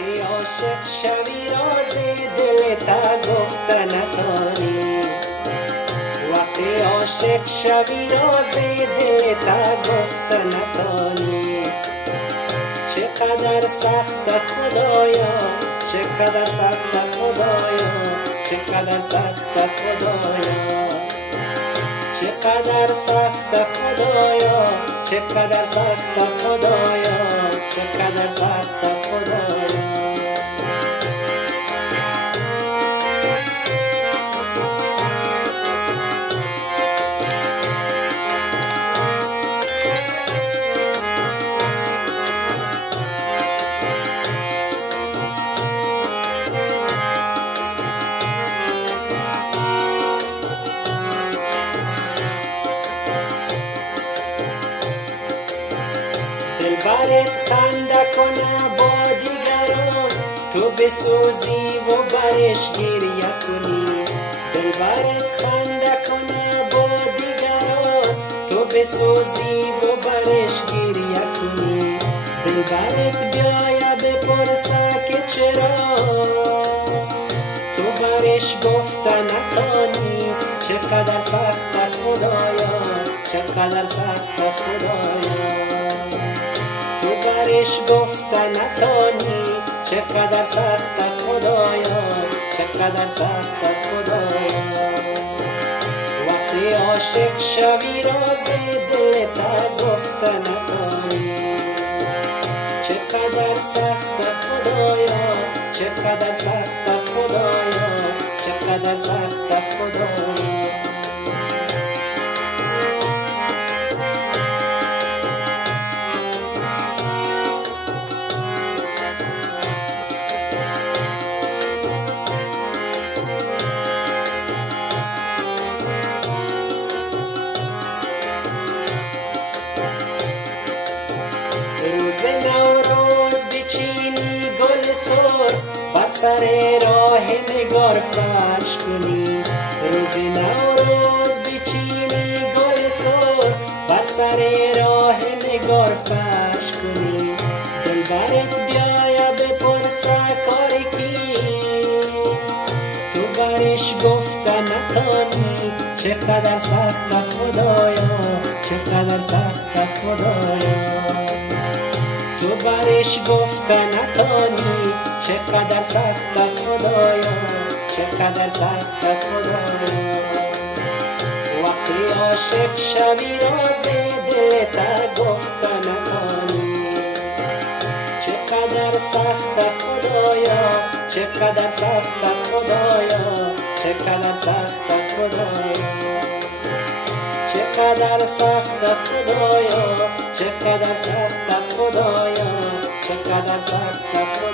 وقتی عاشق شوی راز دلتا گفته نتانی، وقتی عاشق شوی راز دلتا گفته نتانی. چقدر سخت خدایا، چقدر سخت خدایا، چقدر سخت خدایا، چقدر سخت خدایا، چقدر سخت خدایا، چقدر سخت خدایا. دلبرت خنده کنه با دیگران، تو بسوزی و برش گریه کنی. دلبرت خنده کنه با دیگران، تو بسوزی و برش گریه کنی. دلبرت بیاید بپرسه که چرا تو برش گفته نتانی. چقدر سخت خدایا، چقدر سخت خدایا، تو برش گفته نتانی. چقدر سخت خدایا، چقدر سخت خدایا. وقتی عاشق شوی راز دلتا گفته نتانی. چقدر سخت خدایا، چقدر سخت خدایا، چقدر سخت خدایا. روز نوروز بچینی گل سرخ، بر سر راه نگار فرش کنی. روز نوروز بچینی گل سرخ، بر سر راه نگار فرش کنی. دلبرت بیاید بپرسه کار کیست، تو برش گفته نتانی. چقدر سخت خدایا، چقدر سخت خدایا، تو برش گفته نتانی. چقدر سخت خدایا، چقدر سخت خدایا. وقتی عاشق شوی راز دلتا گفته نتانی. چقدر سخت خدایا، چقدر سخت خدایا، چقدر سخت خدایا. چقدر سخت خدایا، چقدر سخت خدایا، چقدر سخت خدایا.